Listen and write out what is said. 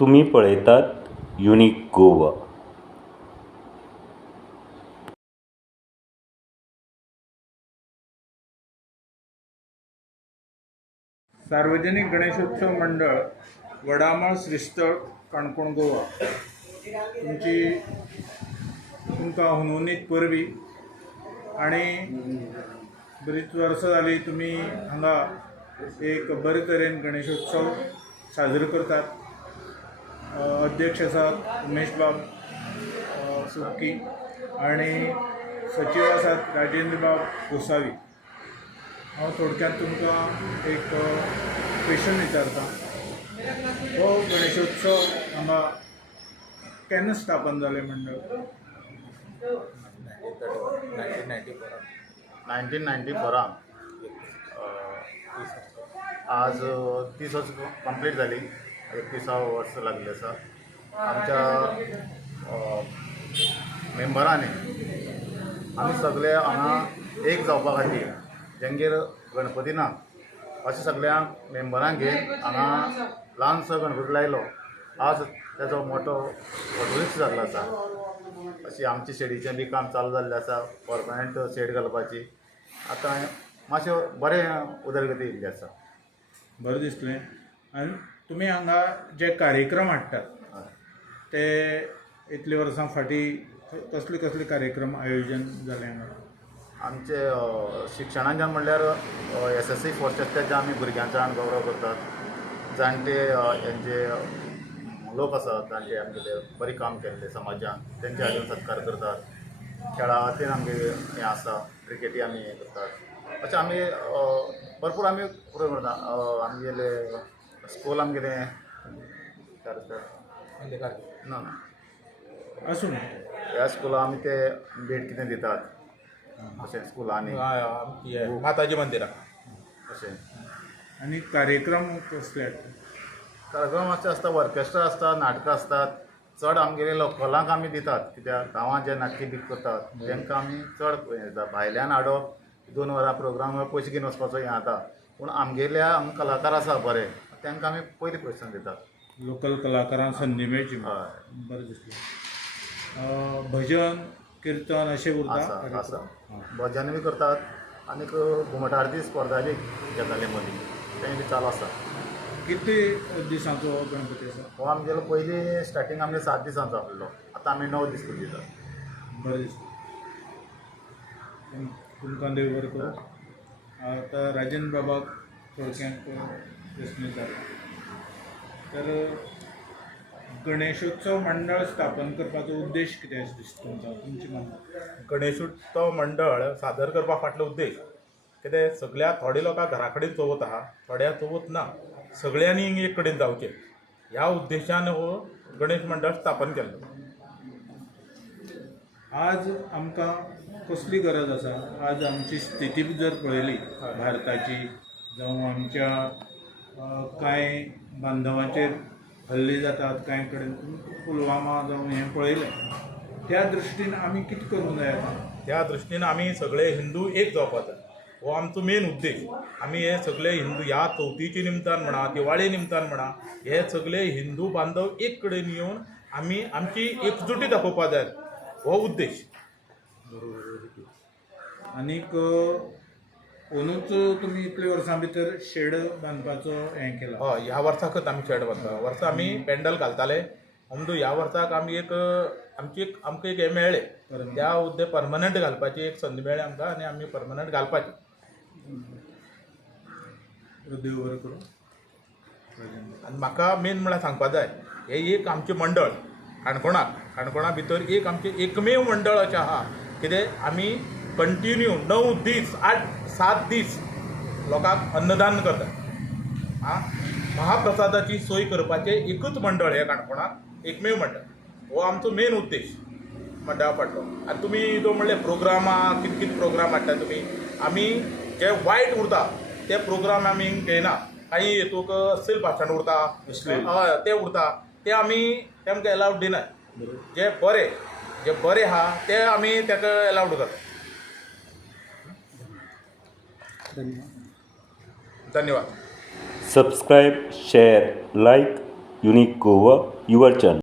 तुम्ही पळयतात युनिक गोवा. सार्वजनिक गणेशोत्सव मंडळ वडामाळ श्रीस्थळ काणकोण गोवा. तुमची तुमकां हुनहुनीत परबी आनी बरीच वर्सां जालीं तुमी हांगा एक बरे तरेन गणेशोत्सव साजरो करतात. अध्यक्ष आसात उमेश बाब सुक्की आनी सचीव आसात राजेंद्र बाब गोसावी. हांव थोडक्यात तुमकां एक क्वेश्चन विचारतां. हो गणेशोत्सव हांगा केन्ना स्थापन जालें मंडळ. नायन्टीन नायन्टी फोरान नायन्टीन नायन्टी फोरान आज तीस वर्स कंप्लीट जाली एकविसावं वर्स लागलें आसा आमच्या मेंबरांनी आमी सगळे हांगा एक जावपा खातीर जेंगेर गणपती ना अशें सगळ्या मेंबरांक घेवन हांगा ल्हानसो गणपती लायलो. आज तेजो मोठो व्हडलो जाल्लो आसा अशी आमची शेडीचें बी काम चालू जाल्लें आसा परमनंट शेड घालपाची आतां मातशें बरें उदरगती येयल्ली आसा बरें दिसलें आनी तुमी हांगा जे कार्यक्रम हाडटात. ते इतले वर्सां फाटीं कसले कसले कार्यक्रम आयोजन जालें हांगा? आमचे अ, शिक्षणाच्यान म्हणल्यार एस एस सी फर्स्ट तेजे आमी भुरग्यांचा गौरव करतात जाणटे हेंचे अ, लोक आसात जाणटे आमचे बरी काम केल्ले समाजान तेंचे हाडून सत्कार करतात. खेळा खातीर आमगे हें आसा क्रिकेटी आमी हें करतात. अशें आमी भरपूर आमी फुडें करता अ, आमगेले स्कूल आमगेलें ना ना. आसूं ह्या स्कुला आमी ते भेट कितें दितात. अशें स्कुलांनी माताजी मंदिरां अशें आनी कार्यक्रम कसले कार्यक्रम अशें आसता ऑर्केस्ट्रा आसता नाटकां आसतात चड आमगेले लोकलांक आमी दितात. कित्याक गांवांत जे नाटकी बी करतात तांकां आमी चड हें दिता भायल्यान हाडप दोन वरां प्रोग्राम पयशे घेवन वचपाचो हें जाता पूण आमगेल्या कलाकार आसा बरे. तांकां आमी पयलीं प्रोत्साहन दितात. लोकल कलाकारांक संदी मेळची हय बरें दिसलें. अ, भजन कीर्तन अशें उरता? आसा हां. भजन बी करतात आनीक घुमट आरती स्पर्धा बी घेताले मदीं तें बी चालू आसा कितले दिसांचो गणपती आसा हो आमगेलो पयलीं स्टार्टींग आमगे सात दिसांचो आसलो आतां आमी णव दीस करून दितात बरें दिसलें. तुम- तुमकां देव बरें करूं? आतां राजेंद्र बाबाक थोडक्यात विचारता तर गणेशोत्सव मंडळ स्थापन करपाचो उद्देश कितें अशें दिसता तुमकां तुमची म्हणटा गणेशोत्सव मंडळ सादर करपा फाटलो उद्देश. कितें? सगळ्या थोडे लोकां घरा कडेन चवथ आहा. थोड्या चवथ ना. सगळ्यांनी एक कडेन जावचें. ह्या उद्देशान हो गणेश मंडळ स्थापन केल्लो आज आमकां कसली गरज आसा? आज आमची स्थिती जर पळयली भारताची जावं आमच्या कांय बांधवांचेर हल्ले जातात कांय कडेन पुलवामा जावं हें पळयलें त्या दृश्टीन आमी कितें करूंक जाय त्या दृश्टीन आमी सगळे हिंदू एक जावपा जाय हो आमचो मेन उद्देश. आमी हे सगळे हिंदू ह्या चवथीचे निमतान म्हणा दिवाळे निमतान म्हणा हे सगळे हिंदू बांधव एक कडेन येवन आमी आमची एकजुटी दाखोवपा जाय हो उद्देश. आनीक अंदूच तुमी इतले वर्सां भितर शेड बांदपाचो हें केला. हय ह्या वर्साकच आमी शेड बांदता वर्सा आमी पॅन्डल घालताले. म्हणून ह्या वर्साक आमी एक आमची एक आमकां एक हें मेळ्ळें. त्या उद्दे परमनंट घालपाची एक संद मेळ्ळी आमकां आनी आमी परमनंट घालपाची. देव बरें करूं. आनी म्हाका मेन म्हळ्यार सांगपा जाय हे एक आमचें मंडळ काणकोणाक काणकोणा भितर एक आमचें एकमेव मंडळ अशें आहा. कितें आमी कंटिन्यू णव दीस आठ सात दीस लोकांक अन्नदान करतात. आं महाप्रसादाची सोय करपाचें एकूच मंडळ हें काणकोणाक एकमेव मंडळ. हो आमचो मेन उद्देश मंडळा फाटलो आनी तुमी जो म्हणले प्रोग्रामां कितें कितें प्रोग्राम हाडटा तुमी आमी जे वायट उरता ते प्रोग्राम आमी घेयना. काही हेतूक अश्लील भाशण उरता. हय ते उरता ते आमी तेमकां एलावड दिनात जे बरे जे बरे आहा ते आमी ताका एलावड धन्यवाद. धन्यवाद. Subscribe share like unique Goa your channel